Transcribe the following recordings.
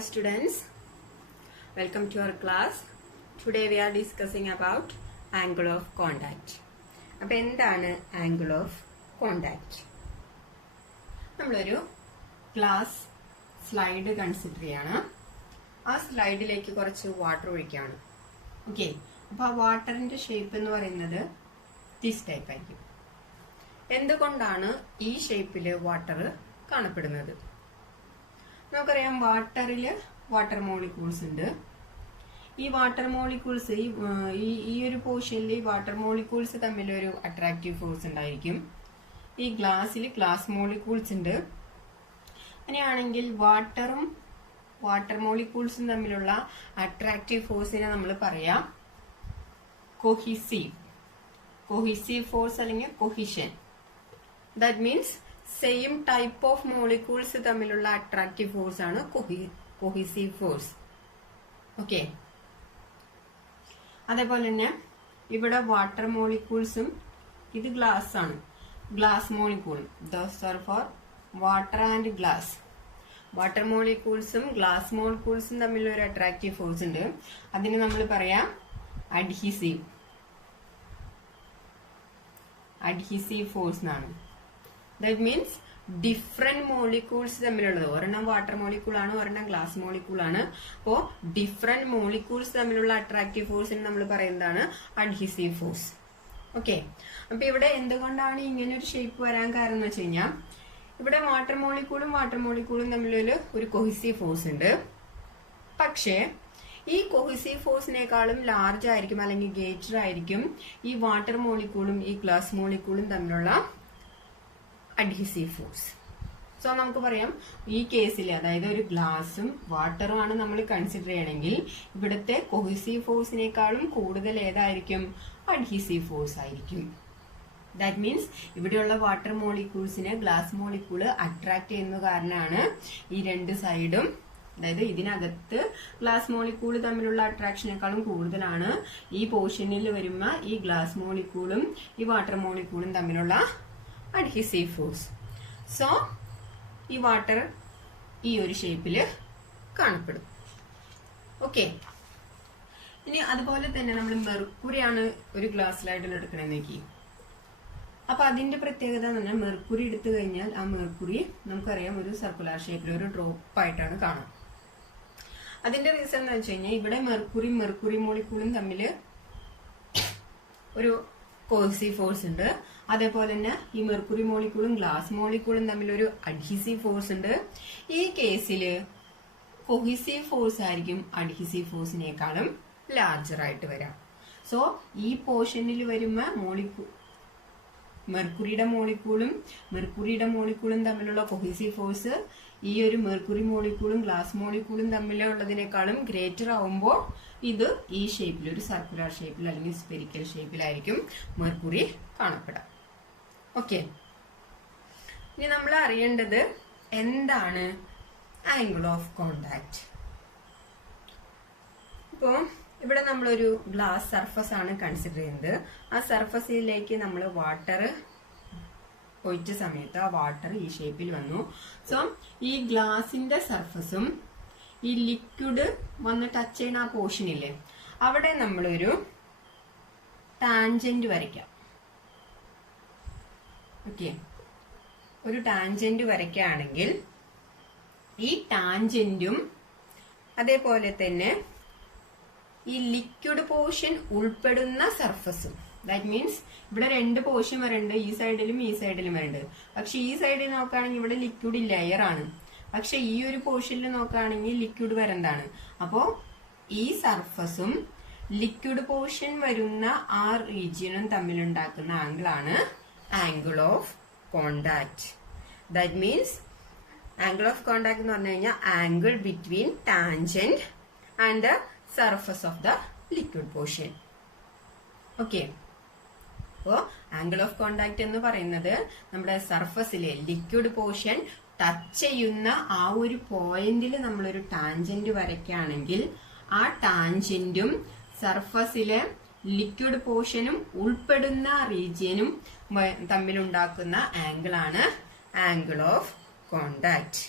Hi students, welcome to our class. Today we are discussing about angle of contact. അപ്പോൾ എന്താണ് angle of contact? നമ്മളൊരു class slide consider ചെയ്യാണ്. ആ സ്ലൈഡിലേക്ക് കുറച്ച് വാട്ടർ ഒഴിക്കുകയാണ്. ഓക്കെ, അപ്പോൾ ആ വാട്ടറിന്റെ ഷേപ്പ് എന്ന് പറയുന്നത് ദിസ് ടൈപ്പ് ആയിരിക്കും. എന്തുകൊണ്ടാണ് ഈ ഷേപ്പിൽ വാട്ടർ കാണപ്പെടുന്നത്? നമുക്കറിയാം വാട്ടറില് വാട്ടർ മോളിക്യൂൾസ് ഉണ്ട്. ഈ വാട്ടർ മോളിക്യൂൾസ് ഈ ഒരു പോർഷനിൽ വാട്ടർ മോളിക്യൂൾസ് തമ്മിലൊരു അട്രാക്റ്റീവ് ഫോഴ്സ് ഉണ്ടായിരിക്കും. ഈ ഗ്ലാസ്സിൽ ഗ്ലാസ് മോളിക്യൂൾസ് ഉണ്ട്. അങ്ങനെയാണെങ്കിൽ വാട്ടറും വാട്ടർ മോളിക്യൂൾസും തമ്മിലുള്ള അട്രാക്റ്റീവ് ഫോഴ്സിനെ നമ്മൾ പറയാം കൊഹീസീവ് ഫോഴ്സ് അല്ലെങ്കിൽ cohesion. That means same type of molecules തമ്മിലുള്ള അട്രാക്റ്റീവ് ഫോഴ്സ് ആണ് കൊഹീസീവ് ഫോഴ്സ്. ഓക്കെ, അതേപോലെ തന്നെ ഇവിടെ വാട്ടർ മോളിക്യൂൾസും ഇത് ഗ്ലാസ് ആണ്, ഗ്ലാസ് മോളിക്യൂളും. Those are for water and glass. Water മോളിക്യൂൾസും ഗ്ലാസ് മോളിക്യൂൾസും തമ്മിലുള്ള ഒരു അട്രാക്റ്റീവ് ഫോഴ്സ് ഉണ്ട്. അതിന് നമ്മൾ പറയാം അഡ്ഹീസീവ് ഫോഴ്സ് എന്നാണ്. ദാറ്റ് മീൻസ് ഡിഫറെന്റ് മോളിക്യൂൾസ് തമ്മിലുള്ളത്, ഒരെണ്ണം വാട്ടർ മോളിക്യൂൾ ആണ്, ഒരെണ്ണം ഗ്ലാസ് മോളിക്യൂൾ ആണ്. അപ്പോ ഡിഫറെന്റ് മോളിക്യൂൾസ് തമ്മിലുള്ള അട്രാക്റ്റീവ് ഫോഴ്സിന് നമ്മൾ പറയുന്നതാണ് അഡ്ഹീസീവ് ഫോഴ്സ്. ഓക്കെ, അപ്പൊ ഇവിടെ എന്തുകൊണ്ടാണ് ഇങ്ങനെ ഒരു ഷേപ്പ് വരാൻ കാരണം എന്ന് വെച്ച് കഴിഞ്ഞാൽ ഇവിടെ വാട്ടർ മോളിക്യൂളും തമ്മിലൊരു കൊഹീസീവ് ഫോഴ്സ് ഉണ്ട്. പക്ഷേ ഈ കൊഹീസീവ് ഫോഴ്സിനേക്കാളും ലാർജ് ആയിരിക്കും അല്ലെങ്കിൽ ഗ്രേറ്റർ ആയിരിക്കും ഈ വാട്ടർ മോളിക്യൂളും ഈ ഗ്ലാസ് മോളിക്യൂളും തമ്മിലുള്ള അഡ്ഹീസീവ് ഫോഴ്സ്. സോ നമുക്ക് പറയാം ഈ കേസിൽ, അതായത് ഒരു ഗ്ലാസും വാട്ടറും ആണ് നമ്മൾ കൺസിഡർ ചെയ്യണമെങ്കിൽ ഇവിടുത്തെ കൊഹീസീവ് ഫോഴ്സിനേക്കാളും കൂടുതൽ ഏതായിരിക്കും? അഡ്ഹീസീവ് ഫോഴ്സ് ആയിരിക്കും. ദാറ്റ് മീൻസ് ഇവിടെയുള്ള വാട്ടർ മോളിക്യൂൾസിനെ ഗ്ലാസ് മോളിക്യൂള് അട്രാക്ട് ചെയ്യുന്ന കാരണമാണ് ഈ രണ്ട് സൈഡും, അതായത് ഇതിനകത്ത് ഗ്ലാസ് മോളിക്യൂള് തമ്മിലുള്ള അട്രാക്ഷനേക്കാളും കൂടുതലാണ് ഈ പോർഷനിൽ വരുന്ന ഈ ഗ്ലാസ് മോളിക്യൂളും ഈ വാട്ടർ മോളിക്യൂളും തമ്മിലുള്ള അഡ്ഹീസീവ് ഫോഴ്സ്. സോ ഈ വാട്ടർ ഈ ഒരു ഷേപ്പില് കാണപ്പെടും. ഓക്കെ, ഇനി അതുപോലെ തന്നെ നമ്മൾ മെർക്കുറിയാണ് ഒരു ഗ്ലാസ്സിലായിട്ട് എടുക്കണമെന്ന് നോക്കി. അപ്പൊ അതിന്റെ പ്രത്യേകത എന്ന് പറഞ്ഞാൽ മെർക്കുറി എടുത്തു കഴിഞ്ഞാൽ ആ മെർക്കുറി നമുക്കറിയാം ഒരു സർക്കുലർ ഷേപ്പിൽ ഒരു ഡ്രോപ്പ് ആയിട്ടാണ് കാണാം. അതിന്റെ റീസൺ എന്ന് വെച്ച് കഴിഞ്ഞാൽ ഇവിടെ മെർക്കുറി മോളിക്യൂളും തമ്മിൽ ഒരു കൊഹീസീവ് ഫോഴ്സ് ഉണ്ട്. അതേപോലെ തന്നെ ഈ മെർക്കുറി മോളിക്യൂളും ഗ്ലാസ് മോളിക്യൂളും തമ്മിൽ ഒരു അഡ്ഹീസീവ് ഫോഴ്സ് ഉണ്ട്. ഈ കേസില് കൊഹീസീവ് ഫോഴ്സ് ആയിരിക്കും അഡ്ഹീസീവ് ഫോഴ്സിനേക്കാളും ലാർജർ ആയിട്ട് വരാം. സോ ഈ പോർഷനിൽ വരുന്ന മെർക്കുറിയുടെ മോളിക്യൂളും തമ്മിലുള്ള കൊഹീസീവ് ഫോഴ്സ് ഈ ഒരു മെർക്കുറി മോളിക്യൂളും ഗ്ലാസ് മോളിക്യൂളും തമ്മിലുള്ളതിനേക്കാളും ഗ്രേറ്റർ ആവുമ്പോൾ ഇത് ഈ ഷേപ്പിൽ, ഒരു സർക്കുലർ ഷേപ്പിൽ അല്ലെങ്കിൽ സ്പെരിക്കൽ ഷേപ്പിലായിരിക്കും മെർക്കുറി കാണപ്പെടാം. ഓക്കെ, ഇനി നമ്മൾ അറിയേണ്ടത് എന്താണ് ആംഗിൾ ഓഫ് കോണ്ടാക്ട്. ഇപ്പോ ഇവിടെ നമ്മളൊരു ഗ്ലാസ് സർഫസ് ആണ് കൺസിഡർ ചെയ്യുന്നത്. ആ സർഫസിലേക്ക് നമ്മൾ വാട്ടർ ഒഴിച്ച സമയത്ത് ആ വാട്ടർ ഈ ഷേപ്പിൽ വന്നു. സോ ഈ ഗ്ലാസിന്റെ സർഫസും ഈ ലിക്വിഡ് വന്ന് ടച്ച് ചെയ്യുന്ന ആ പോർഷൻ ഇല്ലേ, അവിടെ നമ്മളൊരു ടാൻജന്റ് വരയ്ക്കാം. ഓക്കെ, ഒരു ടാൻജന്റ് വരയ്ക്കുകയാണെങ്കിൽ ഈ ടാൻജന്റും അതേപോലെ തന്നെ ഈ ലിക്വിഡ് പോർഷൻ ഉൾപ്പെടുന്ന സർഫസും, ദാറ്റ് മീൻസ് ഇവിടെ രണ്ട് പോർഷൻ വരുന്നുണ്ട്, ഈ സൈഡിലും വരുന്നുണ്ട്. പക്ഷെ ഈ സൈഡിൽ നോക്കുകയാണെങ്കിൽ ഇവിടെ ലിക്വിഡ് ലെയർ ആണ്. പക്ഷെ ഈ ഒരു പോർഷനിൽ നോക്കുകയാണെങ്കിൽ ലിക്വിഡ് വരന്താണ്. അപ്പോ ഈ സർഫസും ലിക്വിഡ് പോർഷൻ വരുന്ന ആ റീജിയനും തമ്മിലുണ്ടാക്കുന്ന ആംഗിൾ ആണ് angle of contact. That means angle of contact എന്ന് പറഞ്ഞു കഴിഞ്ഞാൽ angle between tangent and the surface of the liquid portion. Okay, അപ്പോ ആംഗിൾ ഓഫ് കോണ്ടാക്ട് എന്ന് പറയുന്നത് നമ്മുടെ സർഫസിലെ ലിക്വിഡ് പോർഷൻ ടച്ച് ചെയ്യുന്ന ആ ഒരു പോയിന്റിൽ നമ്മളൊരു ടാൻജന്റ് വരയ്ക്കുകയാണെങ്കിൽ ആ ടാൻജന്റും സർഫസിലെ ലിക്വിഡ് പോർഷനും ഉൾപ്പെടുന്ന റീജിയനും തമ്മിലുണ്ടാക്കുന്ന ആംഗിൾ ആണ് ആംഗിൾ ഓഫ് കോണ്ടാക്ട്.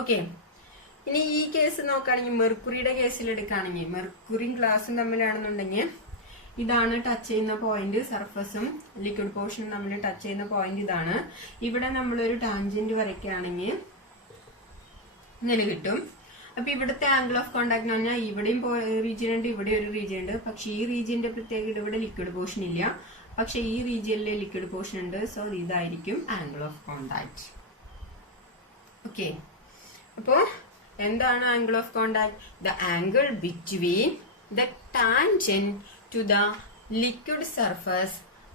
ഓക്കെ, ഇനി ഈ കേസ് നോക്കുകയാണെങ്കിൽ മെർക്കുറിയുടെ കേസിൽ എടുക്കുകയാണെങ്കിൽ മെർക്കുറിയും ഗ്ലാസും തമ്മിലാണെന്നുണ്ടെങ്കിൽ ഇതാണ് ടച്ച് ചെയ്യുന്ന പോയിന്റ്, സർഫസും ലിക്വിഡ് പോർഷനും തമ്മിൽ ടച്ച് ചെയ്യുന്ന പോയിന്റ് ഇതാണ്. ഇവിടെ നമ്മളൊരു ടാൻജന്റ് വരയ്ക്കുകയാണെങ്കിൽ ഇങ്ങനെ കിട്ടും. അപ്പൊ ഇവിടുത്തെ ആംഗിൾ ഓഫ് കോണ്ടാക്ട് എന്ന് പറഞ്ഞാൽ ഇവിടെയും റീജിയൻ ഉണ്ട്, ഇവിടെ ഒരു റീജിയൻ ഉണ്ട്. പക്ഷെ ഈ റീജിയന്റെ പ്രത്യേകത ഇവിടെ ലിക്വിഡ് പോർഷൻ ഇല്ല, പക്ഷെ ഈ റീജിയനിലെ ലിക്വിഡ് പോർഷൻ ഉണ്ട്. സോ ഇതായിരിക്കും ആംഗിൾ ഓഫ് കോണ്ടാക്ട്. ഓക്കെ, അപ്പോ എന്താണ് angle of contact? The angle between the tangent to the liquid surface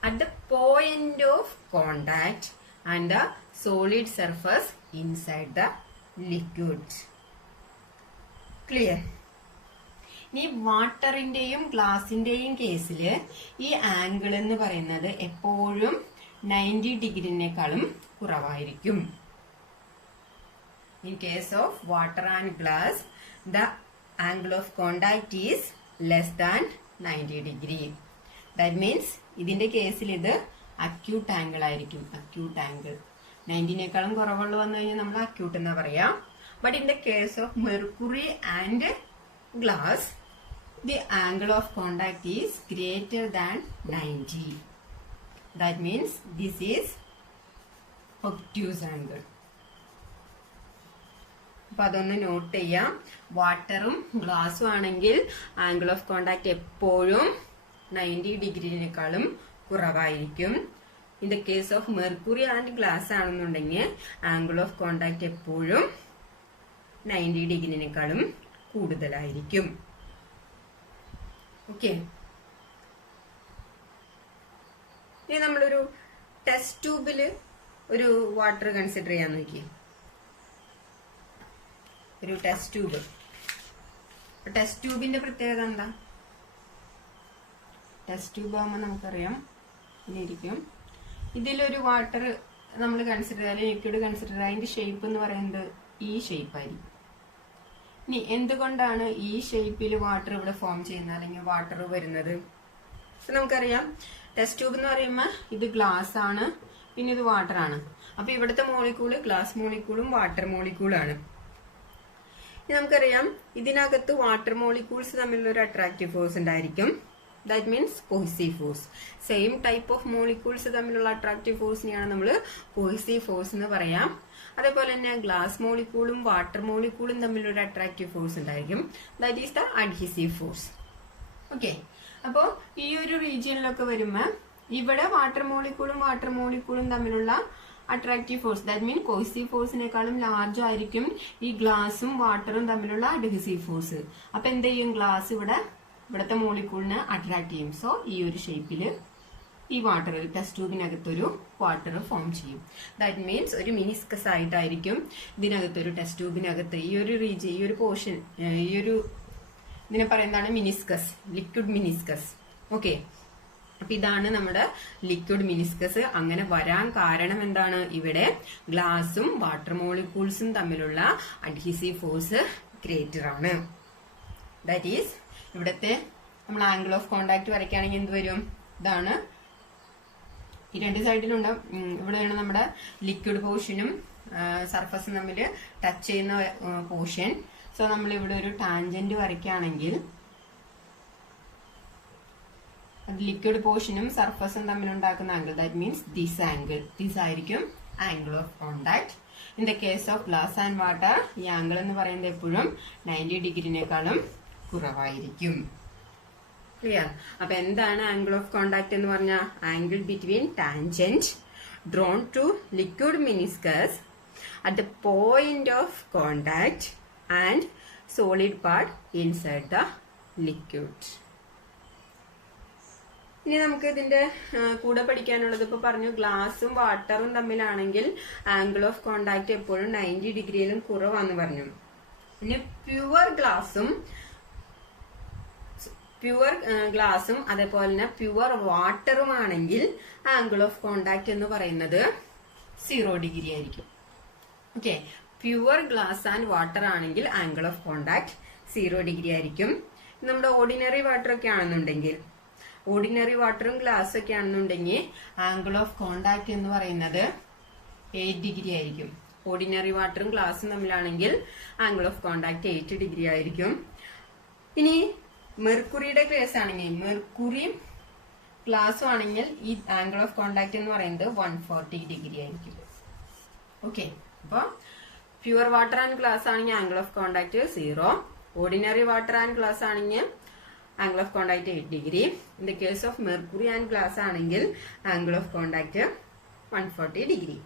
at the point of contact and the solid surface inside the liquid. Clear? ഈ വാട്ടറിന്റെയും ഗ്ലാസിന്റെയും കേസിൽ ഈ angle എന്ന് പറയുന്നത് എപ്പോഴും 90 ഡിഗ്രിനേക്കാളും കുറവായിരിക്കും. In case of water and glass, the angle of contact is less than 90 degree. That means ഇതിന്റെ കേസിൽ ഇത് അക്യൂട്ട് ആംഗിൾ ആയിരിക്കും. അക്യൂട്ട് ആംഗിൾ 90നേക്കാളും കുറവുള്ള വന്നു കഴിഞ്ഞാൽ നമ്മൾ അക്യൂട്ട് എന്നാ പറയാം. But in the case of mercury and glass the angle of contact is greater than 90. That means this is obtuse angle. അപ്പൊ അതൊന്ന് നോട്ട് ചെയ്യാം. വാട്ടറും ഗ്ലാസും ആണെങ്കിൽ ആംഗിൾ ഓഫ് കോണ്ടാക്ട് എപ്പോഴും 90 ഡിഗ്രിനേക്കാളും കുറവായിരിക്കും. In the case of mercury and glass ആണെന്നുണ്ടെങ്കിൽ angle of contact എപ്പോഴും 90 ഡിഗ്രിനേക്കാളും കൂടുതലായിരിക്കും. ഓക്കെ, ഇനി നമ്മളൊരു ടെസ്റ്റ് ട്യൂബിൽ ഒരു വാട്ടർ കൺസിഡർ ചെയ്യാൻ നോക്കി. ഒരു ടെസ്റ്റ് ട്യൂബ്. ടെസ്റ്റ് ട്യൂബിന്റെ പ്രത്യേകത എന്താ? ടെസ്റ്റ് ട്യൂബ് ആകുമ്പോൾ നമുക്കറിയാം ഇരിക്കും. ഇതിലൊരു വാട്ടർ നമ്മൾ കൺസിഡർ ചെയ്യാൻ, ലിക്വിഡ് കൺസിഡർ ചെയ്യാൻ, അതിന്റെ ഷേപ്പ് എന്ന് പറയുന്നത് ഈ ഷേപ്പ് ആയിരിക്കും. ഇനി എന്തുകൊണ്ടാണ് ഈ ഷേപ്പിൽ വാട്ടർ ഇവിടെ ഫോം ചെയ്യുന്നത് അല്ലെങ്കിൽ വാട്ടർ വരുന്നത്? നമുക്കറിയാം ടെസ്റ്റ് ട്യൂബ് എന്ന് പറയുമ്പോൾ ഇത് ഗ്ലാസ് ആണ്, പിന്നെ ഇത് വാട്ടർ ആണ്. അപ്പൊ ഇവിടുത്തെ മോളിക്യൂള് ഗ്ലാസ് മോളിക്യൂളും വാട്ടർ മോളിക്യൂളാണ്. നമുക്കറിയാം ഇതിനകത്ത് വാട്ടർ മോളിക്യൂൾസ് തമ്മിലുള്ള ഒരു അട്രാക്റ്റീവ് ഫോഴ്സ് ഉണ്ടായിരിക്കും. That means cohesive force. Same type of molecules തമ്മിലുള്ള അട്രാക്റ്റീവ് ഫോഴ്സിനെയാണ് നമ്മൾ കോഹസീവ് ഫോഴ്സ് എന്ന് പറയാം. അതേപോലെ തന്നെ ഗ്ലാസ് മോളിക്യൂളും വാട്ടർ മോളിക്യൂളും തമ്മിലുള്ള അട്രാക്റ്റീവ് ഫോഴ്സ് ഉണ്ടായിരിക്കും. That is the adhesive force. Okay, അപ്പോ ഈ ഒരു റീജിയനിലൊക്കെ വരുമ്പോൾ ഇവിടെ വാട്ടർ മോളിക്യൂളും തമ്മിലുള്ള attractive force, that mean cohesive ഫോഴ്സിനേക്കാളും ലാർജ് ആയിരിക്കും ഈ ഗ്ലാസും വാട്ടറും തമ്മിലുള്ള അഡ്ഹീസീവ് ഫോഴ്സ്. അപ്പൊ എന്ത് ചെയ്യും? ഗ്ലാസ് ഇവിടത്തെ മോളിക്യൂളിനെ അട്രാക്ട് ചെയ്യും. സോ ഈ ഒരു ഷേപ്പില് ഈ വാട്ടർ ടെസ്റ്റ് ട്യൂബിനകത്തൊരു വാട്ടർ ഫോം ചെയ്യും. ദാറ്റ് മീൻസ് ഒരു മിനിസ്കസ് ആയിട്ടായിരിക്കും ഇതിനകത്തൊരു ടെസ്റ്റ് ട്യൂബിനകത്ത് ഈ ഒരു പോർഷൻ, ഇതിനെ പറയുന്നതാണ് മിനിസ്കസ്, ലിക്വിഡ് മിനിസ്കസ്. ഓക്കെ, അപ്പൊ ഇതാണ് നമ്മുടെ ലിക്വിഡ് മിനിസ്കസ്. അങ്ങനെ വരാൻ കാരണം എന്താണ്? ഇവിടെ ഗ്ലാസും വാട്ടർ മോളിക്യൂൾസും തമ്മിലുള്ള അഡ്ഹീസീവ് ഫോഴ്സ് ഗ്രേറ്റർ ആണ്. ദാറ്റ് ഈസ് ഇവിടത്തെ നമ്മൾ ആംഗിൾ ഓഫ് കോണ്ടാക്ട് വരയ്ക്കുകയാണെങ്കിൽ എന്ത് വരും? ഇതാണ് ഈ രണ്ട് സൈഡിലുണ്ട്. ഇവിടെയാണ് നമ്മുടെ ലിക്വിഡ് പോർഷനും സർഫസും തമ്മിൽ ടച്ച് ചെയ്യുന്ന പോർഷൻ. സോ നമ്മൾ ഇവിടെ ഒരു ടാൻജന്റ് വരയ്ക്കുകയാണെങ്കിൽ ലിക്വിഡ് പോർഷനും സർഫസും തമ്മിലുണ്ടാക്കുന്ന angle, that means this angle, this ആയിരിക്കും angle of contact. In the case of glass and water ഈ ആംഗിൾ എന്ന് പറയുന്നത് എപ്പോഴും 90 ഡിഗ്രിനേക്കാളും കുറവായിരിക്കും. ക്ലിയർ? അപ്പൊ എന്താണ് ആംഗിൾ ഓഫ് കോണ്ടാക്ട് എന്ന് പറഞ്ഞാൽ? Angle between tangent drawn to liquid meniscus at the point of contact and solid part inside the liquid. ഇനി നമുക്ക് ഇതിന്റെ കൂടെ പഠിക്കാനുള്ളത് ഇപ്പൊ പറഞ്ഞു, ഗ്ലാസും വാട്ടറും തമ്മിലാണെങ്കിൽ ആംഗിൾ ഓഫ് കോണ്ടാക്ട് എപ്പോഴും 90 ഡിഗ്രിയിലും കുറവാന്ന് പറഞ്ഞു. പിന്നെ പ്യുവർ ഗ്ലാസും അതേപോലെ തന്നെ പ്യുവർ വാട്ടറും ആണെങ്കിൽ ആംഗിൾ ഓഫ് കോണ്ടാക്ട് എന്ന് പറയുന്നത് 0 ഡിഗ്രി ആയിരിക്കും. Okay, pure glass and water ആണെങ്കിൽ ആംഗിൾ ഓഫ് കോണ്ടാക്ട് 0 ഡിഗ്രി ആയിരിക്കും. നമ്മുടെ ഓർഡിനറി വാട്ടർ ഒക്കെ ആണെന്നുണ്ടെങ്കിൽ, ഓർഡിനറി വാട്ടറും ഗ്ലാസും ഒക്കെ ആണെന്നുണ്ടെങ്കിൽ ആംഗിൾ ഓഫ് കോണ്ടാക്ട് എന്ന് പറയുന്നത് 8 ഡിഗ്രി ആയിരിക്കും. ഓർഡിനറി വാട്ടറും ഗ്ലാസും തമ്മിലാണെങ്കിൽ ആംഗിൾ ഓഫ് കോണ്ടാക്ട് 8 ഡിഗ്രി ആയിരിക്കും. ഇനി മെർക്കുറിയുടെ കേസ് ആണെങ്കിൽ മെർക്കുറിയും ഗ്ലാസും ആണെങ്കിൽ ഈ ആംഗിൾ ഓഫ് കോണ്ടാക്ട് എന്ന് പറയുന്നത് 140 ഡിഗ്രി ആയിരിക്കും. ഓക്കെ, അപ്പൊ പ്യുവർ വാട്ടർ ആൻഡ് ഗ്ലാസ് ആണെങ്കിൽ angle of contact 0, ordinary water and glass ആണെങ്കിൽ angle of contact 8 degree. In the case of mercury and glass ആണെങ്കിൽ angle of contact 140 degree.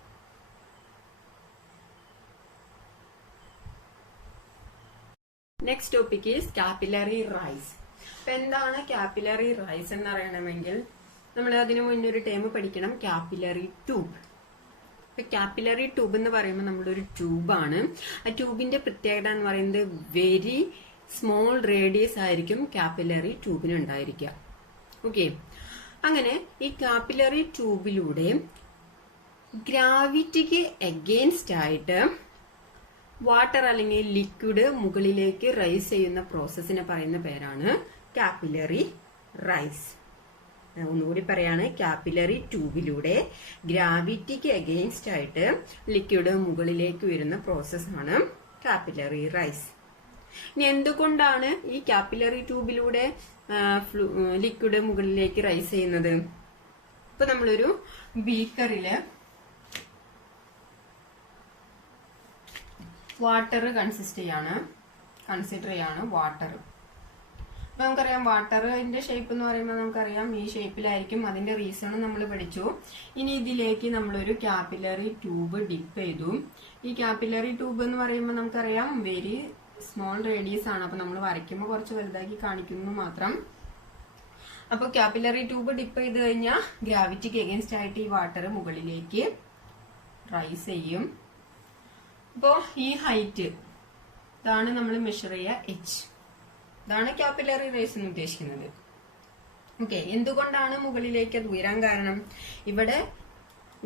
Next topic is capillary rise. അപ്പൊ എന്താണ് capillary rice എന്ന് അറിയണമെങ്കിൽ നമ്മൾ അതിനു മുന്നേ ഒരു ടേം പഠിക്കണം, കാപ്പിലറി ട്യൂബ്. ഇപ്പൊ കാപ്പിലറി ട്യൂബ് എന്ന് പറയുമ്പോൾ നമ്മളൊരു ട്യൂബാണ്. ആ ട്യൂബിന്റെ പ്രത്യേകത എന്ന് പറയുന്നത് വെരി സ്മോൾ റേഡിയസ് ആയിരിക്കും കാപ്പിലറി ട്യൂബിന് ഉണ്ടായിരിക്കുക. ഓക്കെ, അങ്ങനെ ഈ കാപ്പിലറി ട്യൂബിലൂടെ ഗ്രാവിറ്റിക്ക് എഗെയിൻസ്റ്റ് ആയിട്ട് വാട്ടർ അല്ലെങ്കിൽ ലിക്വിഡ് മുകളിലേക്ക് റൈസ് ചെയ്യുന്ന പ്രോസസ്സിനെ പറയുന്ന പേരാണ് കാപ്പിലറി റൈസ്. ഒന്നുകൂടി പറയാണ്, കാപ്പിലറി ട്യൂബിലൂടെ ഗ്രാവിറ്റിക്ക് എഗെയിൻസ്റ്റ് ആയിട്ട് ലിക്വിഡ് മുകളിലേക്ക് വരുന്ന പ്രോസസ്സാണ് കാപ്പിലറി റൈസ്. ഇനി എന്തുകൊണ്ടാണ് ഈ കാപ്പിലറി ട്യൂബിലൂടെ ലിക്വിഡ് മുകളിലേക്ക് റൈസ് ചെയ്യുന്നത്? ഇപ്പൊ നമ്മളൊരു ബീക്കറില് വാട്ടർ കൺസിഡർ ചെയ്യാണ് വാട്ടർ. അപ്പൊ നമുക്കറിയാം വാട്ടറിന്റെ ഷേപ്പ് എന്ന് പറയുമ്പോൾ നമുക്കറിയാം ഈ ഷേപ്പിലായിരിക്കും. അതിന്റെ റീസൺ നമ്മൾ പഠിച്ചു. ഇനി ഇതിലേക്ക് നമ്മളൊരു കാപ്പിലറി ട്യൂബ് ഡിപ്പ് ചെയ്തു. ഈ കാപ്പിലറി ട്യൂബ് എന്ന് പറയുമ്പോൾ നമുക്കറിയാം വെരി സ്മോൾ റേഡിയസ് ആണ്. അപ്പൊ നമ്മൾ വരയ്ക്കുമ്പോൾ കുറച്ച് വലുതാക്കി കാണിക്കുന്നു മാത്രം. അപ്പൊ കാപ്പിലറി ട്യൂബ് ഡിപ്പ് ചെയ്ത് കഴിഞ്ഞാൽ ഗ്രാവിറ്റിക്ക് എഗെയിൻസ്റ്റ് ആയിട്ട് ഈ വാട്ടർ മുകളിലേക്ക് റൈസ് ചെയ്യും. അപ്പോ ഈ ഹൈറ്റ് ഇതാണ് നമ്മൾ മെഷർ ചെയ്യുക h. ഇതാണ് കാപ്പിലറി റൈസ് എന്ന് ഉദ്ദേശിക്കുന്നത്. ഓക്കെ, എന്തുകൊണ്ടാണ് മുകളിലേക്ക് അത് ഉയരാൻ കാരണം? ഇവിടെ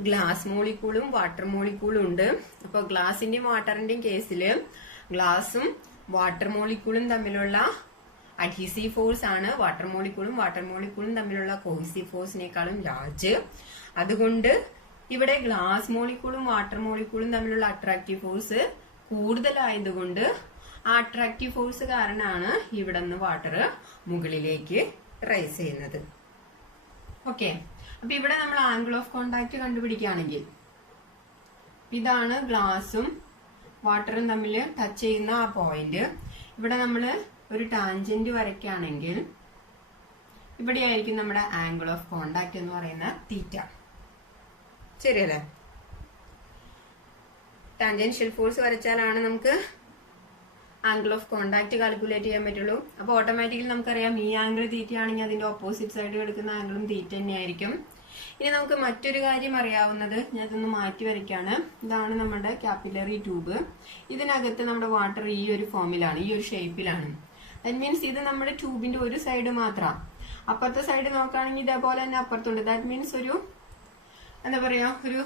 ഗ്ലാസ് മോളിക്കൂളും വാട്ടർ മോളിക്കൂളും ഉണ്ട്. അപ്പൊ ഗ്ലാസിന്റെയും വാട്ടറിന്റെയും കേസില് ഗ്ലാസും വാട്ടർ മോളിക്കൂളും തമ്മിലുള്ള അഡ്ഹീസീവ് ഫോഴ്സ് ആണ് വാട്ടർ മോളിക്കൂളും തമ്മിലുള്ള കോഹീസീവ് ഫോഴ്സിനേക്കാളും ലാർജ്. അതുകൊണ്ട് ഇവിടെ ഗ്ലാസ് മോളിക്കൂളും വാട്ടർ മോളിക്കൂളും തമ്മിലുള്ള അട്രാക്റ്റീവ് ഫോഴ്സ് കൂടുതലായതുകൊണ്ട് ആ അട്രാക്റ്റീവ് ഫോഴ്സ് കാരണമാണ് ഇവിടെ നിന്ന് വാട്ടർ മുകളിലേക്ക് റൈസ് ചെയ്യുന്നത്. ഓക്കെ, അപ്പൊ ഇവിടെ നമ്മൾ ആംഗിൾ ഓഫ് കോണ്ടാക്ട് കണ്ടുപിടിക്കുകയാണെങ്കിൽ ഇതാണ് ഗ്ലാസും വാട്ടറും തമ്മിൽ ടച്ച് ചെയ്യുന്ന ആ പോയിന്റ്. ഇവിടെ നമ്മൾ ഒരു ടാൻജന്റ് വരയ്ക്കുകയാണെങ്കിൽ ഇവിടെയായിരിക്കും നമ്മുടെ ആംഗിൾ ഓഫ് കോണ്ടാക്ട് എന്ന് പറയുന്ന തീറ്റ. ശരിയല്ലേ? ടാൻജൻഷ്യൽ ഫോഴ്സ് വരച്ചാലാണ് നമുക്ക് ആംഗിൾ ഓഫ് കോണ്ടാക്ട് കാൽക്കുലേറ്റ് ചെയ്യാൻ പറ്റുള്ളൂ. അപ്പൊ ഓട്ടോമാറ്റിക്കലി നമുക്കറിയാം ഈ ആംഗിൾ തീറ്റ ആണെങ്കിൽ അതിന്റെ ഓപ്പോസിറ്റ് സൈഡ് എടുക്കുന്ന ആംഗിളും തീറ്റ തന്നെയായിരിക്കും. ഇനി നമുക്ക് മറ്റൊരു കാര്യം അറിയാവുന്നത്, ഞാൻ ഇതൊന്ന് മാറ്റി വരയ്ക്കാണ്. ഇതാണ് നമ്മുടെ കാപ്പിലറി ട്യൂബ്. ഇതിനകത്ത് നമ്മുടെ വാട്ടർ ഈ ഒരു ഫോമിലാണ്, ഈ ഒരു ഷേപ്പിലാണ്. ദാറ്റ് മീൻസ് ഇത് നമ്മുടെ ട്യൂബിന്റെ ഒരു സൈഡ് മാത്രമാണ്. അപ്പുറത്തെ സൈഡ് നോക്കുകയാണെങ്കിൽ ഇതേപോലെ തന്നെ അപ്പുറത്തുണ്ട്. ദാറ്റ് മീൻസ് ഒരു എന്താ പറയാ, ഒരു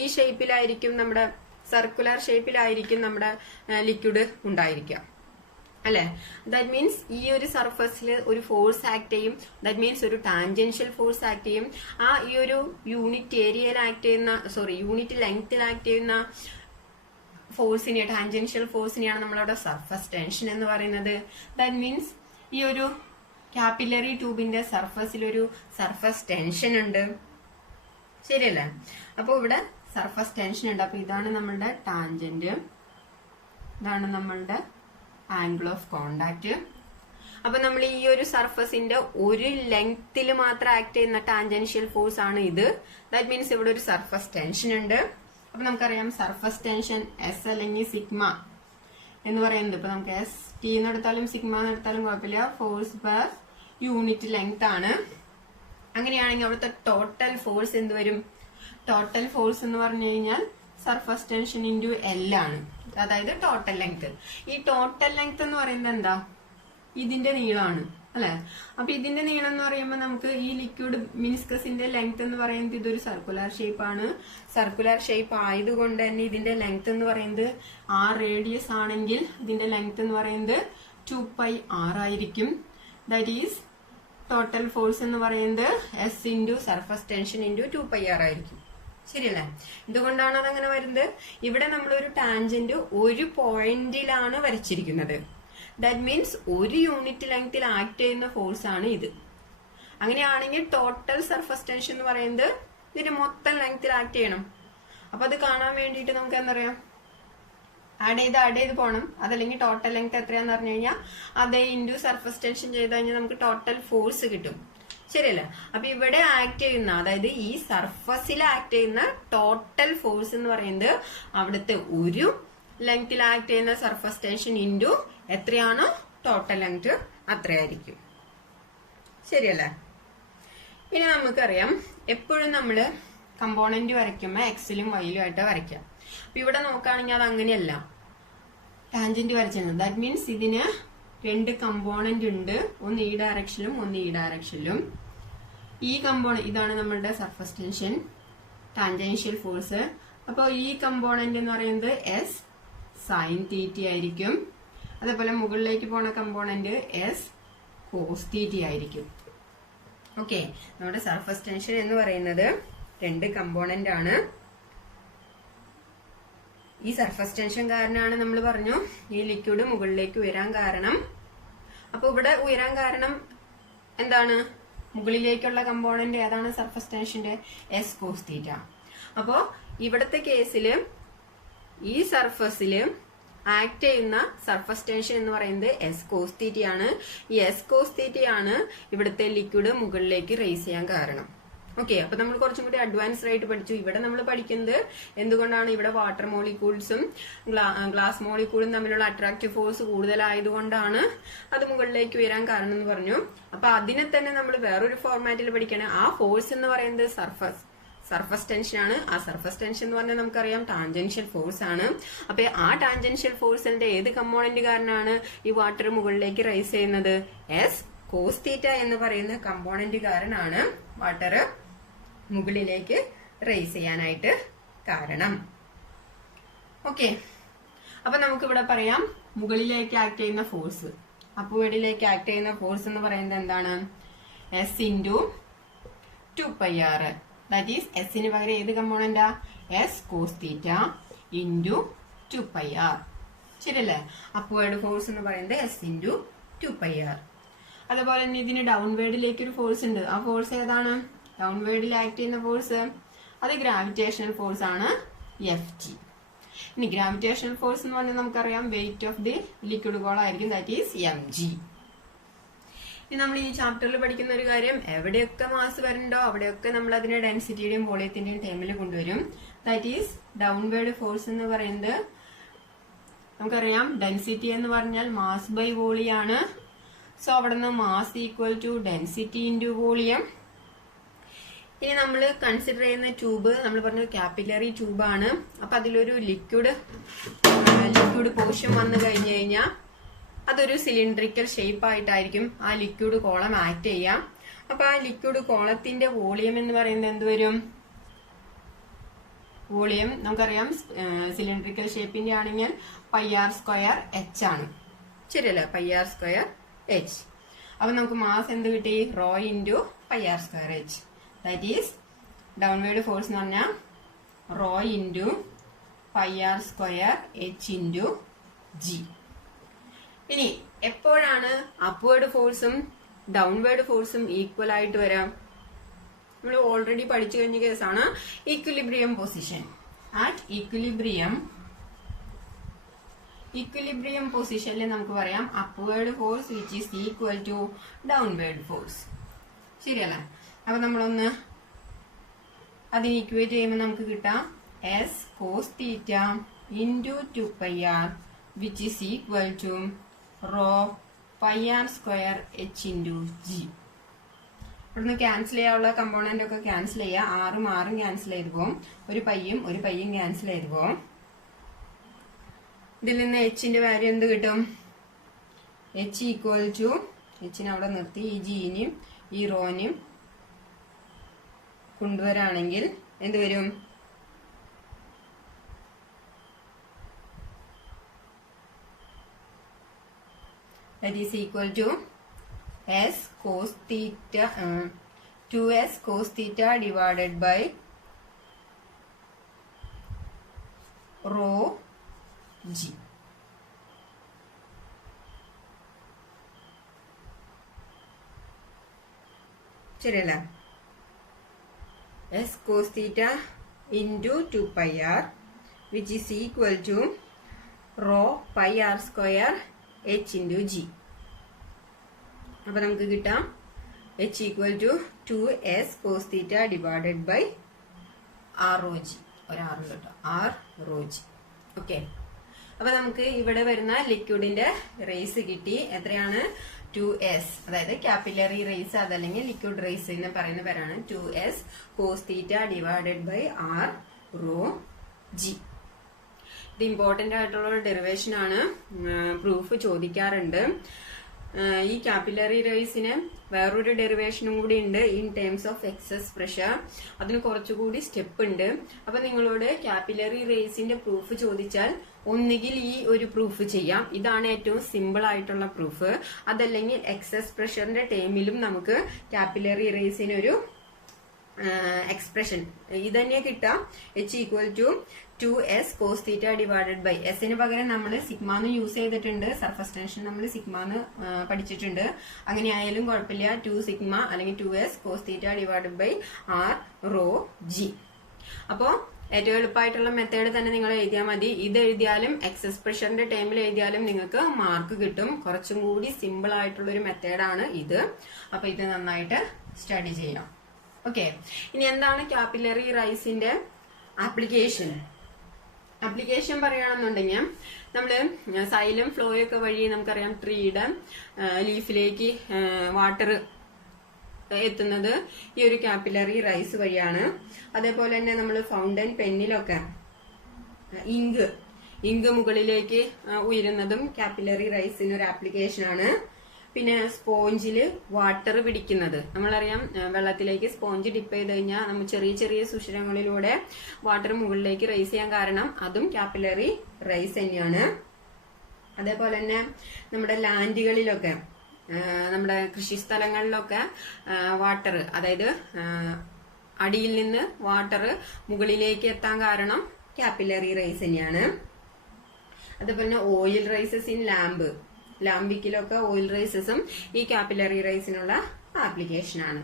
ഈ ഷേപ്പിലായിരിക്കും, നമ്മുടെ സർക്കുലർ ഷേപ്പിലായിരിക്കും നമ്മുടെ ലിക്വിഡ് ഉണ്ടായിരിക്കുക, അല്ലെ? ദാറ്റ് മീൻസ് ഈ ഒരു സർഫസിൽ ഒരു ഫോഴ്സ് ആക്ട് ചെയ്യും. ദാറ്റ് മീൻസ് ഒരു ടാൻജൻഷ്യൽ ഫോഴ്സ് ആക്ട് ചെയ്യും. ആ ഈ ഒരു യൂണിറ്റ് ഏരിയയിൽ ആക്ട് ചെയ്യുന്ന യൂണിറ്റ് ലെങ്ത്തിൽ ആക്ട് ചെയ്യുന്ന ഫോഴ്സിനെ, ടാൻജൻഷ്യൽ ഫോഴ്സിനെയാണ് നമ്മളവിടെ സർഫസ് ടെൻഷൻ എന്ന് പറയുന്നത്. ദാറ്റ് മീൻസ് ഈ ഒരു കാപ്പിലറി ട്യൂബിന്റെ സർഫസിൽ ഒരു സർഫസ് ടെൻഷൻ ഉണ്ട്. ശരിയല്ലേ? അപ്പൊ ഇവിടെ സർഫസ് ടെൻഷൻ ഉണ്ട്. അപ്പൊ ഇതാണ് നമ്മളുടെ ടാൻജന്റ്, ഇതാണ് നമ്മളുടെ ആംഗിൾ ഓഫ് കോണ്ടാക്ട്. അപ്പൊ നമ്മൾ ഈ ഒരു സർഫസിന്റെ ഒരു ലെങ്ത്തിൽ മാത്രം ആക്ട് ചെയ്യുന്ന ടാൻജൻഷ്യൽ ഫോഴ്സ് ആണ് ഇത്. ദാറ്റ് മീൻസ് ഇവിടെ ഒരു സർഫസ് ടെൻഷൻ ഉണ്ട്. അപ്പൊ നമുക്കറിയാം സർഫസ് ടെൻഷൻ എസ് അല്ലെങ്കിൽ സിഗ്മ എന്ന് പറയുന്നത്, ഇപ്പൊ നമുക്ക് എസ് ടി എന്നെടുത്താലും സിഗ്മ എന്നെടുത്താലും കുഴപ്പമില്ല, ഫോഴ്സ് പെർ യൂണിറ്റ് ലെങ്ത് ആണ്. അങ്ങനെയാണെങ്കിൽ അവിടുത്തെ ടോട്ടൽ ഫോഴ്സ് എന്ത് വരും? ടോട്ടൽ ഫോഴ്സ് എന്ന് പറഞ്ഞു കഴിഞ്ഞാൽ സർഫസ് ടെൻഷൻ ഇൻറ്റു എൽ ആണ്, അതായത് ടോട്ടൽ ലെങ്ത്. ഈ ടോട്ടൽ ലെങ്ത് എന്ന് പറയുന്നത് എന്താ? ഇതിന്റെ നീളമാണ്, അല്ലെ? അപ്പൊ ഇതിന്റെ നീളം എന്ന് പറയുമ്പോൾ നമുക്ക് ഈ ലിക്വിഡ് മിനിസ്കസിന്റെ ലെങ്ത് എന്ന് പറയുന്നത് ഇതൊരു സർക്കുലർ ഷേപ്പ് ആണ്. സർക്കുലർ ഷേപ്പ് ആയതുകൊണ്ട് തന്നെ ഇതിന്റെ ലെങ്ത് എന്ന് പറയുന്നത് r റേഡിയസ് ആണെങ്കിൽ ഇതിന്റെ ലെങ്ത് എന്ന് പറയുന്നത് 2πr ആയിരിക്കും. ദാറ്റ് ഈസ് ടോട്ടൽ ഫോഴ്സ് എന്ന് പറയുന്നത് S into surface tension into 2πr ആയിരിക്കും. ശരിയല്ലേ? എന്തുകൊണ്ടാണ് അതങ്ങനെ വരുന്നത്? ഇവിടെ നമ്മളൊരു ടാൻജന്റ് ഒരു പോയിന്റിലാണ് വരച്ചിരിക്കുന്നത്. ദാറ്റ് മീൻസ് ഒരു യൂണിറ്റ് ലെങ്ത്തിൽ ആക്ട് ചെയ്യുന്ന ഫോഴ്സ് ആണ് ഇത്. അങ്ങനെയാണെങ്കിൽ ടോട്ടൽ സർഫസ് ടെൻഷൻ എന്ന് പറയുന്നത് ഇതിന്റെ മൊത്തം ലെങ്ത്തിൽ ആക്ട് ചെയ്യണം. അപ്പൊ അത് കാണാൻ വേണ്ടിയിട്ട് നമുക്ക് എന്താ പറയാ, ആഡ് ചെയ്ത് പോകണം. അതല്ലെങ്കിൽ ടോട്ടൽ ലെങ്ത് എത്രയാന്ന് പറഞ്ഞു കഴിഞ്ഞാൽ അതേ ഇൻറ്റു സർഫസ് ടെൻഷൻ ചെയ്ത് കഴിഞ്ഞാൽ നമുക്ക് ടോട്ടൽ ഫോഴ്സ് കിട്ടും. ശരിയല്ലേ? അപ്പൊ ഇവിടെ ആക്ട് ചെയ്യുന്ന, അതായത് ഈ സർഫസിൽ ആക്ട് ചെയ്യുന്ന ടോട്ടൽ ഫോഴ്സ് എന്ന് പറയുന്നത് അവിടുത്തെ ഒരു ലെങ്ത്തിൽ ആക്ട് ചെയ്യുന്ന സർഫസ് ടെൻഷൻ ഇൻറ്റു എത്രയാണോ ടോട്ടൽ ലെങ്ത് അത്രയായിരിക്കും. ശരിയല്ലേ? ഇനി നമുക്കറിയാം എപ്പോഴും നമ്മള് കമ്പോണന്റ് വരയ്ക്കുമ്പോൾ എക്സിലും വൈയിലും ആയിട്ട് വരയ്ക്കാം. അപ്പൊ ഇവിടെ നോക്കുകയാണെങ്കിൽ അത് അങ്ങനെയല്ല, ടാൻജന്റ് വരച്ചിരുന്നത്. ദാറ്റ് മീൻസ് ഇതിന് രണ്ട് കമ്പോണന്റ് ഉണ്ട്, ഒന്ന് ഈ ഡയറക്ഷനിലും ഒന്ന് ഈ ഡയറക്ഷനിലും. ഈ കമ്പോണന്റ് ഇതാണ് നമ്മളുടെ സർഫസ് ടെൻഷൻ, ടാൻജൻഷ്യൽ ഫോഴ്സ്. അപ്പൊ ഈ കമ്പോണന്റ് എന്ന് പറയുന്നത് എസ് സൈൻ തീറ്റ ആയിരിക്കും. അതേപോലെ മുകളിലേക്ക് പോണ കമ്പോണന്റ് എസ് കോസ് തീറ്റ ആയിരിക്കും. ഓക്കെ, നമ്മുടെ സർഫസ് ടെൻഷൻ എന്ന് പറയുന്നത് രണ്ട് കമ്പോണന്റ് ആണ്. ഈ സർഫസ് ടെൻഷൻ കാരണമാണ് നമ്മൾ പറഞ്ഞു ഈ ലിക്വിഡ് മുകളിലേക്ക് ഉയരാൻ കാരണം. അപ്പൊ ഇവിടെ ഉയരാൻ കാരണം എന്താണ്? മുകളിലേക്കുള്ള കമ്പോണന്റ് ഏതാണ് സർഫസ് ടെൻഷന്റെ? S cos theta. അപ്പോ ഇവിടത്തെ കേസില് ഈ സർഫസില് ആക്ട് ചെയ്യുന്ന സർഫസ് ടെൻഷൻ എന്ന് പറയുന്നത് എസ് കോസ് തീറ്റ ആണ്. ഈ എസ് കോസ് തീറ്റ ആണ് ഇവിടുത്തെ ലിക്വിഡ് മുകളിലേക്ക് റേസ് ചെയ്യാൻ കാരണം. ഓക്കെ, അപ്പൊ നമ്മൾ കുറച്ചും കൂടി അഡ്വാൻസ്ഡ് ആയിട്ട് പഠിച്ചു. ഇവിടെ നമ്മൾ പഠിക്കുന്നത് എന്തുകൊണ്ടാണ് ഇവിടെ വാട്ടർ മോളിക്യൂൾസും ഗ്ലാസ് മോളിക്യൂളും തമ്മിലുള്ള അട്രാക്റ്റീവ് ഫോഴ്സ് കൂടുതലായതുകൊണ്ടാണ് അത് മുകളിലേക്ക് ഉയരാൻ കാരണം എന്ന് പറഞ്ഞു. അപ്പൊ അതിനെ തന്നെ നമ്മൾ വേറൊരു ഫോർമാറ്റിൽ പഠിക്കണം. ആ ഫോഴ്സ് എന്ന് പറയുന്നത് സർഫസ് ടെൻഷൻ ആണ്. ആ സർഫസ് ടെൻഷൻ എന്ന് പറഞ്ഞാൽ നമുക്കറിയാം ടാൻജൻഷ്യൽ ഫോഴ്സ് ആണ്. അപ്പൊ ആ ടാൻജൻഷ്യൽ ഫോഴ്സിന്റെ ഏത് കമ്പോണന്റ് കാരണമാണ് ഈ വാട്ടർ മുകളിലേക്ക് റൈസ് ചെയ്യുന്നത്? എസ് കോസ് തീറ്റ എന്ന് പറയുന്ന കമ്പോണന്റ് കാരണമാണ് വാട്ടർ മുകളിലേക്ക് റൈസ് ചെയ്യാനായിട്ട് കാരണം. ഓക്കെ, അപ്പൊ നമുക്ക് ഇവിടെ പറയാം മുകളിലേക്ക് ആക്ട് ചെയ്യുന്ന ഫോഴ്സ്, അപ്വേർഡിലേക്ക് ആക്ട് ചെയ്യുന്ന ഫോഴ്സ് എന്ന് പറയുന്നത് എന്താണ്? S into 2πr. That is എസിന് പകരം ഏത് കമ്പോണന്റാ? S cos theta into 2πr. ശരിയല്ലേ? അപ്വേർഡ് ഫോഴ്സ് എന്ന് പറയുന്നത് എസ് ഇൻറ്റു 2πr. അതുപോലെ തന്നെ ഇതിന് ഡൗൺവേർഡിലേക്ക് ഒരു ഫോഴ്സ് ഉണ്ട്. ആ ഫോഴ്സ് ഏതാണ്? ഡൗൺവേർഡിൽ ആക്ട് ചെയ്യുന്ന ഫോഴ്സ് അത് ഗ്രാവിറ്റേഷണൽ ഫോഴ്സ് ആണ്, Ft. ഇനി ഗ്രാവിറ്റേഷണൽ ഫോഴ്സ് എന്ന് പറഞ്ഞാൽ നമുക്കറിയാം weight of the liquid goal ആയിരിക്കും, ദാറ്റ് ഈസ് mg. ഇനി നമ്മൾ ഈ ചാപ്റ്ററിൽ പഠിക്കുന്ന ഒരു കാര്യം, എവിടെയൊക്കെ മാസ് വരണ്ടോ അവിടെയൊക്കെ നമ്മൾ അതിനെ ഡെൻസിറ്റിയുടെയും വോളിയത്തിന്റെയും ടേമിൽ കൊണ്ടുവരും. ദാറ്റ് ഈസ് ഡൗൺവേർഡ് ഫോഴ്സ് എന്ന് പറയുന്നത് നമുക്കറിയാം ഡെൻസിറ്റി എന്ന് പറഞ്ഞാൽ മാസ് ബൈ വോളിയാണ്. സോ അവിടെ നിന്ന് mass equal to density into volume. ഇനി നമ്മൾ കൺസിഡർ ചെയ്യുന്ന ട്യൂബ് നമ്മൾ പറഞ്ഞു കാപ്പിലറി ട്യൂബാണ്. അപ്പൊ അതിലൊരു ലിക്വിഡ് പോർഷൻ വന്നു കഴിഞ്ഞു കഴിഞ്ഞാൽ അതൊരു സിലിണ്ടറിക്കൽ ഷേപ്പ് ആയിട്ടായിരിക്കും ആ ലിക്വിഡ് കോളം ആക്ട് ചെയ്യാം. അപ്പൊ ആ ലിക്വിഡ് കോളത്തിന്റെ വോളിയം എന്ന് പറയുന്നത് എന്ത് വരും? വോളിയം നമുക്കറിയാം സിലിണ്ടറിക്കൽ ഷേപ്പിന്റെ ആണെങ്കിൽ πr²h ആണ്. ശരിയല്ലേ? πr²h. അപ്പൊ നമുക്ക് മാസ് എന്ത് കിട്ടി? Rho into πr²h. That is downward force എന്ന് പറഞ്ഞാൽ rho into πr²h into g. ഇനി എപ്പോഴാണ് അപ്വേർഡ് ഫോഴ്സും ഡൗൺവേർഡ് ഫോഴ്സും ഈക്വൽ ആയിട്ട് വരാം? നമ്മൾ ഓൾറെഡി പഠിച്ചു കഴിഞ്ഞ കേസാണ് ഈക്വിലിബ്രിയം പൊസിഷൻ. ആറ്റ് ഈക്വിലിബ്രിയം പൊസിഷനിൽ നമുക്ക് പറയാം upward force which is equal to downward force. ശരിയല്ലേ? അപ്പൊ നമ്മളൊന്ന് അതിന് ഈക്വേറ്റ് ചെയ്യുമ്പോൾ നമുക്ക് കിട്ടാം S cos theta into 2πr which is equal to rho πr²h into g. ഇവിടുന്ന് ക്യാൻസൽ ചെയ്യാനുള്ള കമ്പോണന്റ് ഒക്കെ ക്യാൻസൽ ചെയ്യാം. 6 ക്യാൻസൽ ചെയ്ത് പോകും, ഒരു പയ്യും ക്യാൻസൽ ചെയ്ത് പോകും. ഇതിൽ നിന്ന് എച്ചിന്റെ വാല്യൂ എന്ത് കിട്ടും? എച്ച് ഈക്വൽ ടു, എച്ചിനെ അവിടെ നിർത്തി ഈ ജിനെയും ഈ റോനെയും കൊണ്ടുവരാണെങ്കിൽ എന്ത് വരും? that is equal to s cos theta 2s cos theta divided by rho g. ശരിയല്ലേ? S cos theta into 2 pi R which is equal to rho pi R square H into g. അപ്പൊ നമുക്ക് കിട്ടാം H equal to 2s cos theta divided by R rho g. ഒരാറുണ്ട് കേട്ടോ, R rho G. Okay, അപ്പൊ നമുക്ക് ഇവിടെ വരുന്ന ലിക്വിഡിന്റെ raise കിട്ടി. എത്രയാണ്? 2s, അതായത് കാപ്പിലറി റേസ് അതല്ലെങ്കിൽ ലിക്വിഡ് റേസ് എന്ന് പറയുന്ന പേരാണ് 2s cos theta divided by R rho g. ഇത് ഇമ്പോർട്ടന്റ് ആയിട്ടുള്ള ഡെറിവേഷൻ ആണ്, പ്രൂഫ് ചോദിക്കാറുണ്ട്. ഈ കാപ്പിലറി റേസിന് വേറൊരു ഡെറിവേഷനും കൂടി ഉണ്ട് in terms of excess pressure. അതിന് കുറച്ചുകൂടി സ്റ്റെപ്പ് ഉണ്ട്. അപ്പൊ നിങ്ങളോട് കാപ്പിലറി റേസിന്റെ പ്രൂഫ് ചോദിച്ചാൽ ഒന്നുകിൽ ഈ ഒരു പ്രൂഫ് ചെയ്യാം, ഇതാണ് ഏറ്റവും സിമ്പിൾ ആയിട്ടുള്ള പ്രൂഫ്. അതല്ലെങ്കിൽ എക്സസ് പ്രഷറിന്റെ ടേമിലും നമുക്ക് കാപ്പിലറി റേസിനൊരു എക്സ്പ്രഷൻ ഇത് തന്നെ കിട്ടാം. H equal to 2s cos theta divided by എസിന് പകരം നമ്മൾ സിഗ്മാന്ന് യൂസ് ചെയ്തിട്ടുണ്ട്. സർഫസ് ടെൻഷൻ നമ്മൾ സിഗ്മാന്ന് പഠിച്ചിട്ടുണ്ട്. അങ്ങനെ ആയാലും കുഴപ്പമില്ല. 2 സിഗ്മ അല്ലെങ്കിൽ 2s cos theta divided by R rho g. അപ്പോ ഏറ്റവും എളുപ്പമായിട്ടുള്ള മെത്തേഡ് തന്നെ നിങ്ങൾ എഴുതിയാൽ മതി. ഇത് എഴുതിയാലും എക്സസ് പ്രഷറിന്റെ ടൈമിൽ എഴുതിയാലും നിങ്ങൾക്ക് മാർക്ക് കിട്ടും. കുറച്ചും കൂടി സിമ്പിൾ ആയിട്ടുള്ള ഒരു മെത്തേഡാണ് ഇത്. അപ്പൊ ഇത് നന്നായിട്ട് സ്റ്റഡി ചെയ്യാം. ഓക്കെ, ഇനി എന്താണ് കാപ്പിലറി റൈസിന്റെ ആപ്ലിക്കേഷൻ? ആപ്ലിക്കേഷൻ പറയുകയാണെന്നുണ്ടെങ്കിൽ നമ്മള് സൈലം ഫ്ലോ ഒക്കെ വഴി നമുക്കറിയാം ട്രീയുടെ ലീഫിലേക്ക് വാട്ടർ എത്തുന്നത് ഈ ഒരു കാപ്പിലറി റൈസ് വഴിയാണ്. അതേപോലെ തന്നെ നമ്മൾ ഫൗണ്ടൻ പെന്നിലൊക്കെ ഇങ്ക് മുകളിലേക്ക് ഉയരുന്നതും കാപ്പിലറി റൈസിന് ഒരു ആപ്ലിക്കേഷൻ ആണ്. പിന്നെ സ്പോഞ്ചില് വാട്ടർ പിടിക്കുന്നത് നമ്മളറിയാം. വെള്ളത്തിലേക്ക് സ്പോഞ്ച് ഡിപ്പ് ചെയ്ത് കഴിഞ്ഞാൽ നമ്മൾ ചെറിയ ചെറിയ സുഷിരങ്ങളിലൂടെ വാട്ടർ മുകളിലേക്ക് റൈസ് ചെയ്യാൻ കാരണം അതും കാപ്പിലറി റൈസ് തന്നെയാണ്. അതേപോലെ തന്നെ നമ്മുടെ ലാൻഡുകളിലൊക്കെ നമ്മുടെ കൃഷിസ്ഥലങ്ങളിലൊക്കെ വാട്ടർ, അതായത് അടിയിൽ നിന്ന് വാട്ടർ മുകളിലേക്ക് എത്താൻ കാരണം കാപ്പിലറി റൈസ് തന്നെയാണ്. അതേപോലെ തന്നെ ഓയിൽ റൈസസ് ഇൻ ലാംബിക്കിലൊക്കെ ഓയിൽ റൈസസും ഈ കാപ്പിലറി റൈസിനുള്ള ആപ്ലിക്കേഷൻ ആണ്.